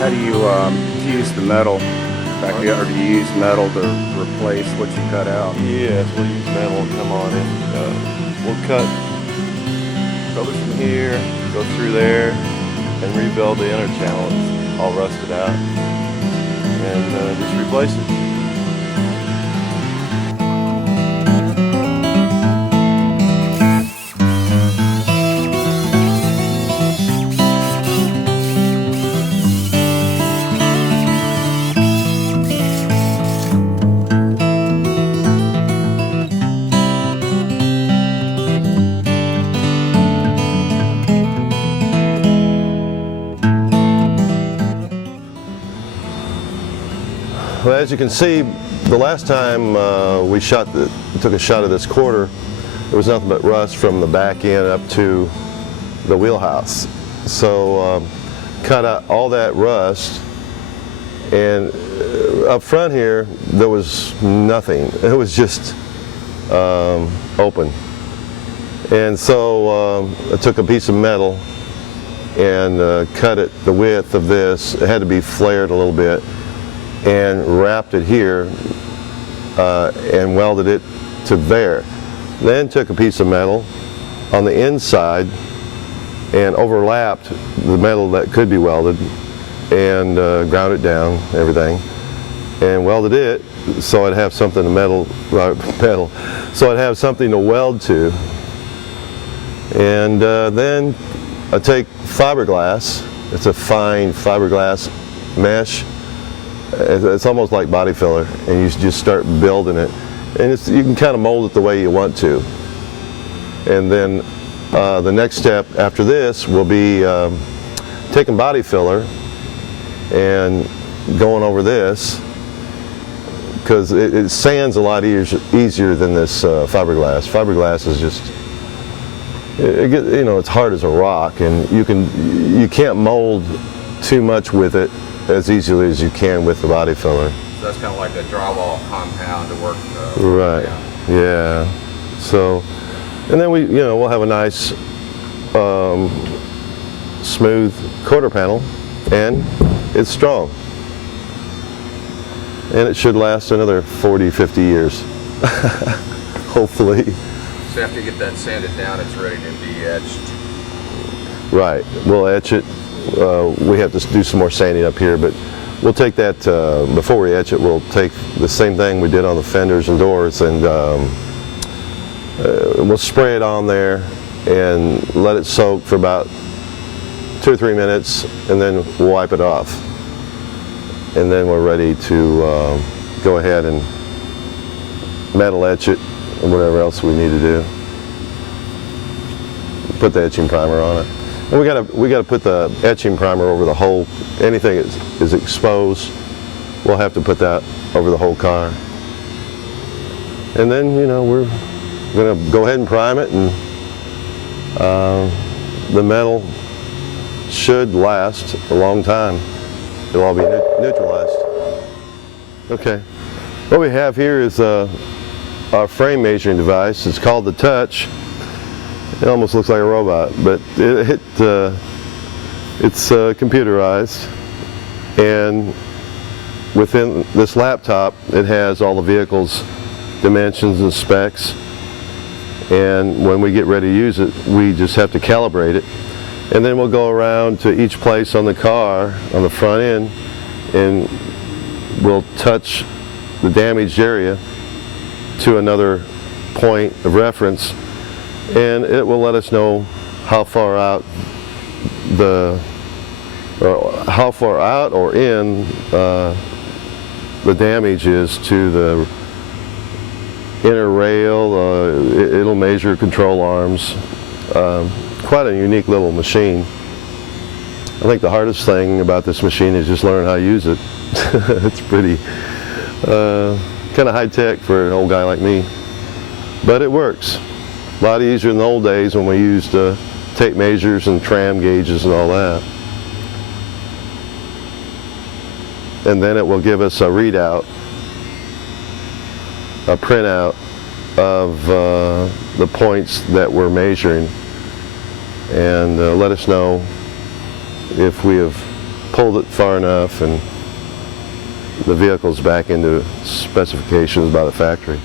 How do you fuse the metal back together, or do you use metal to replace what you cut out? Yes, we'll use metal to come on in. We'll cut probably from here, go through there, and rebuild the inner channel. It's all rusted out, and just replace it. Well, as you can see, the last time we took a shot of this quarter, there was nothing but rust from the back end up to the wheelhouse. So cut out all that rust, and up front here there was nothing. It was just open. And so I took a piece of metal and cut it the width of this. It had to be flared a little bit, and wrapped it here and welded it to there. Then took a piece of metal on the inside and overlapped the metal that could be welded, and ground it down, everything, and welded it so I'd have something so I'd have something to weld to. And then I take fiberglass. It's a fine fiberglass mesh. It's almost like body filler, and you just start building it, and you can kind of mold it the way you want to. And then the next step after this will be taking body filler and going over this, because it sands a lot easier than this fiberglass. Fiberglass is just, it's hard as a rock, and you can't mold too much with it as easily as you can with the body filler. So that's kind of like a drywall compound to work. Right. Yeah. So, and then we'll have a nice, smooth quarter panel, and it's strong, and it should last another 40, 50 years, hopefully. So after you get that sanded down, it's ready to be etched. Right. We'll etch it. We have to do some more sanding up here, but we'll take that, before we etch it, we'll take the same thing we did on the fenders and doors, and we'll spray it on there and let it soak for about 2 or 3 minutes, and then we'll wipe it off. And then we're ready to go ahead and metal etch it and whatever else we need to do. Put the etching primer on it. And we got to put the etching primer over the whole, anything that is exposed, we'll have to put that over the whole car. And then, we're going to go ahead and prime it, and the metal should last a long time. It'll all be neutralized. Okay. What we have here is our frame measuring device. It's called the Touch. It almost looks like a robot, but it's computerized, and within this laptop it has all the vehicle's dimensions and specs, and when we get ready to use it, we just have to calibrate it, and then we'll go around to each place on the car on the front end, and we'll touch the damaged area to another point of reference, and it will let us know how far out or in the damage is to the inner rail. It'll measure control arms. Quite a unique little machine. I think the hardest thing about this machine is just learning how to use it. It's pretty kind of high tech for an old guy like me, but it works. A lot easier than the old days when we used tape measures and tram gauges and all that. And then it will give us a readout, a printout of the points that we're measuring, and let us know if we have pulled it far enough and the vehicle's back into specifications by the factory.